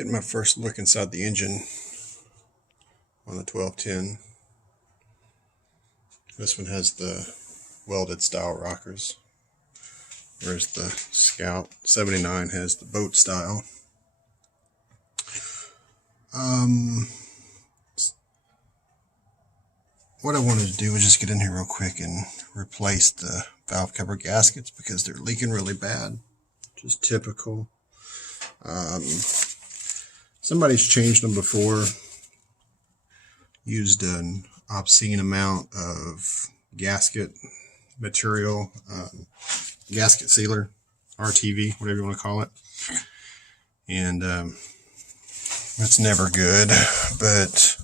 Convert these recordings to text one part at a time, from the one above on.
Getting my first look inside the engine on the 1210. This one has the welded style rockers, whereas the Scout 79 has the boat style. What I wanted to do was just get in here real quick and replace the valve cover gaskets because they're leaking really bad. Just typical. Somebody's changed them before, used an obscene amount of gasket material, gasket sealer, RTV, whatever you want to call it. And it's never good, but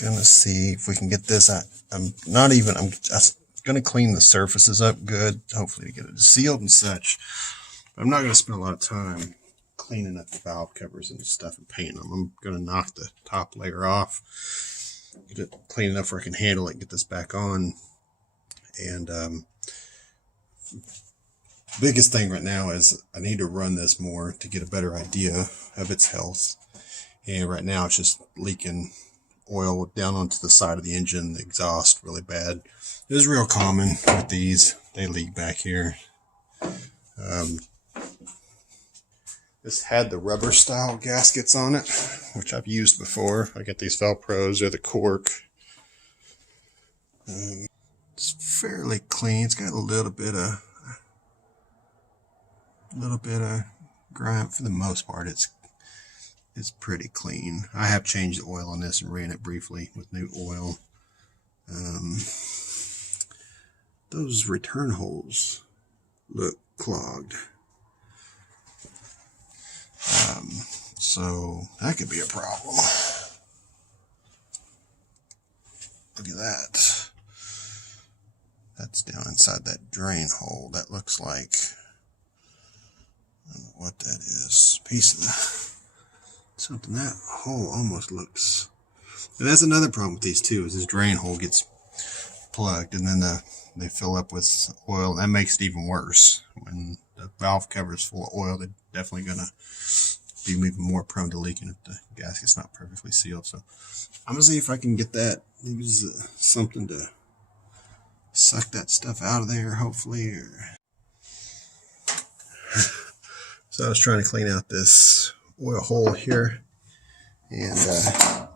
gonna see if we can get this. I'm just gonna clean the surfaces up good, hopefully to get it sealed and such. But I'm not gonna spend a lot of time cleaning up the valve covers and stuff and painting them. I'm gonna knock the top layer off, get it clean enough where I can handle it and get this back on. And biggest thing right now is I need to run this more to get a better idea of its health. And right now it's just leaking oil down onto the side of the engine, the exhaust really bad. It is real common with these. They leak back here. This had the rubber style gaskets on it, which I've used before. I got these Velcros or the cork. It's fairly clean. It's got a little bit of grime. For the most part, it's pretty clean. I have changed the oil on this and ran it briefly with new oil. Those return holes look clogged. So that could be a problem. Look at that. That's down inside that drain hole. That looks like, I don't know what that is. Piece of something. That hole almost looks. And that's another problem with these too, is this drain hole gets plugged and then they fill up with oil. And that makes it even worse. When the valve cover is full of oil, they're definitely gonna be even more prone to leaking if the gasket's not perfectly sealed. So I'm gonna see if I can get that. Use something to suck that stuff out of there, hopefully. So I was trying to clean out this oil hole here and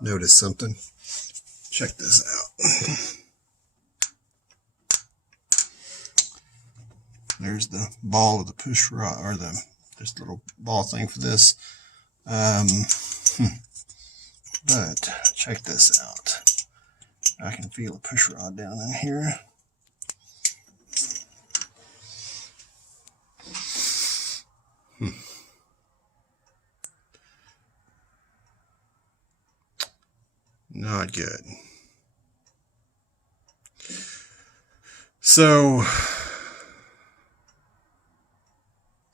noticed something. Check this out. There's the ball of the push rod, or this little ball thing for this. But check this out. I can feel a push rod down in here. Not good. So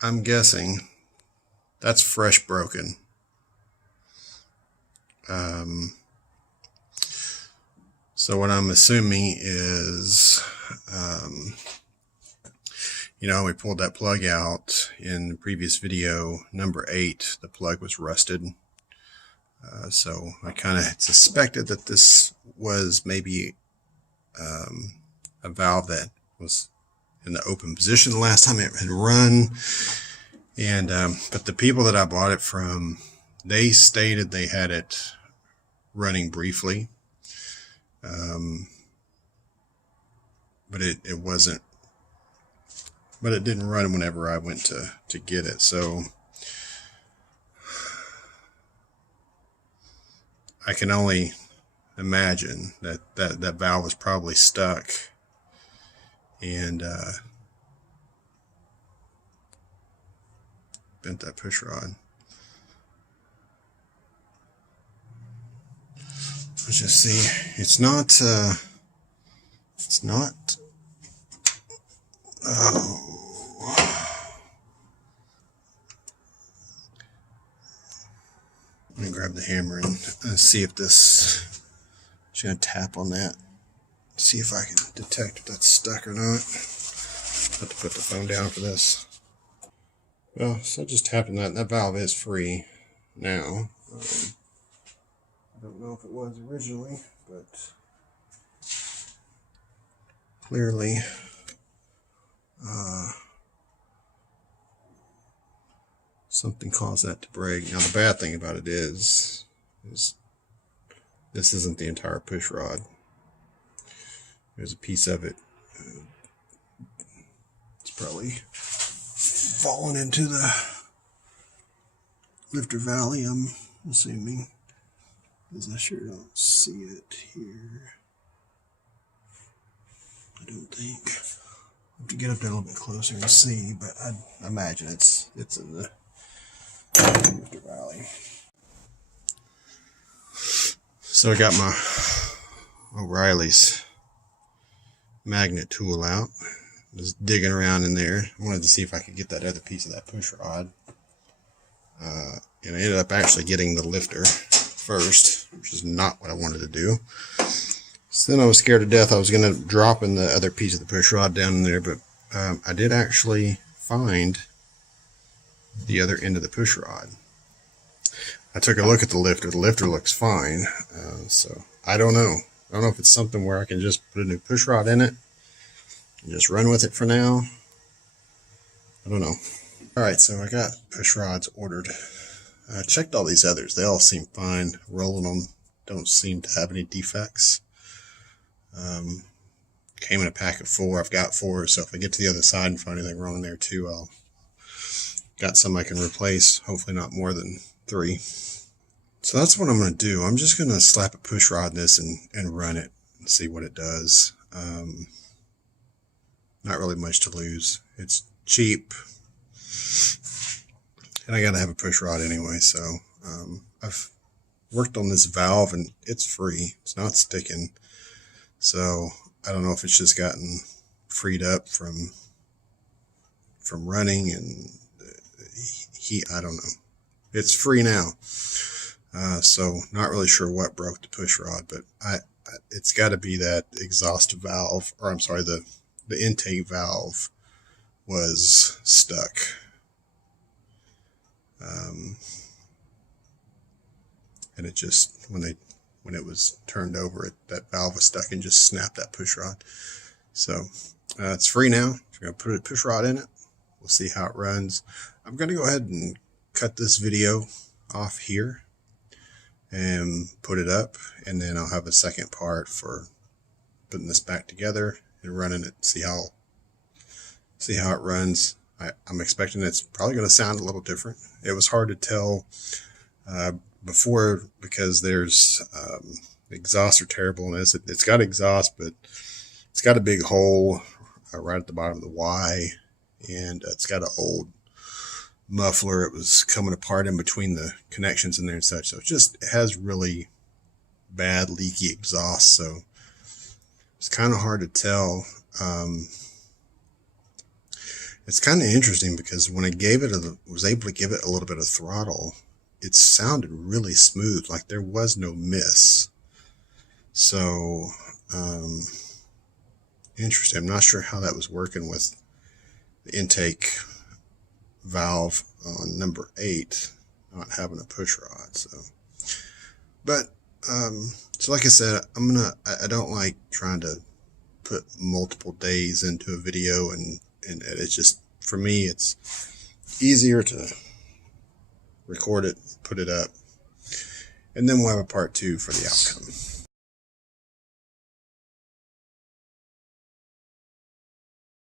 I'm guessing that's fresh broken. So what I'm assuming is, we pulled that plug out in the previous video, number 8, the plug was rusted. So I kind of suspected that this was maybe a valve that was in the open position the last time it had run. And but the people that I bought it from, they stated they had it running briefly. But it wasn't, but it didn't run whenever I went to get it. So I can only imagine that valve was probably stuck and bent that push rod. Let's just see. It's not, oh. Let me grab the hammer and see if this, just gonna tap on that, see if I can detect if that's stuck or not. Have to put the phone down for this. Well, so I just tapped on that, and that valve is free now. I don't know if it was originally, but clearly something caused that to break. Now the bad thing about it is this isn't the entire push rod. There's a piece of it. It's probably fallen into the lifter valley, I'm assuming, because I sure don't see it here. I don't think. I have to get up there a little bit closer and see, but I imagine it's in the lifter valley. So I got my O'Reilly's magnet tool out. Just digging around in there. I wanted to see if I could get that other piece of that push rod. And I ended up actually getting the lifter first, which is not what I wanted to do. So then I was scared to death I was going to drop in the other piece of the push rod down in there, but I did actually find the other end of the push rod. I took a look at the lifter. The lifter looks fine, so I don't know. I don't know if it's something where I can just put a new push rod in it and just run with it for now. I don't know. Alright, so I got push rods ordered. I checked all these others. They all seem fine. Rolling them don't seem to have any defects. Came in a pack of 4. I've got 4, so if I get to the other side and find anything wrong there too, I'll got some I can replace. Hopefully not more than 3. So that's what I'm going to do. I'm just going to slap a push rod in this and run it and see what it does. Not really much to lose. It's cheap. And I got to have a push rod anyway, so I've worked on this valve and it's free. It's not sticking. So I don't know if it's just gotten freed up from running and heat. I don't know. It's free now. So not really sure what broke the push rod, but it's got to be that exhaust valve, or I'm sorry, the intake valve was stuck. And it just, when it was turned over, that valve was stuck and just snapped that push rod. So it's free now. We're going to put a push rod in it. We'll see how it runs. I'm going to go ahead and cut this video off here and put it up, and then I'll have a second part for putting this back together and running it. See how it runs. I'm expecting it's probably going to sound a little different. It was hard to tell before because there's the exhausts are terrible in this. It's got exhaust, but it's got a big hole right at the bottom of the Y, and it's got an old muffler. It was coming apart in between the connections in there and such. So it has really bad leaky exhaust. So it's kind of hard to tell. It's kind of interesting because when I was able to give it a little bit of throttle, it sounded really smooth, like there was no miss. So, interesting. I'm not sure how that was working with the intake valve on number 8, not having a push rod. So, but, so like I said, I don't like trying to put multiple days into a video, and it's just, for me, it's easier to record it, put it up, and then we'll have a part 2 for the outcome.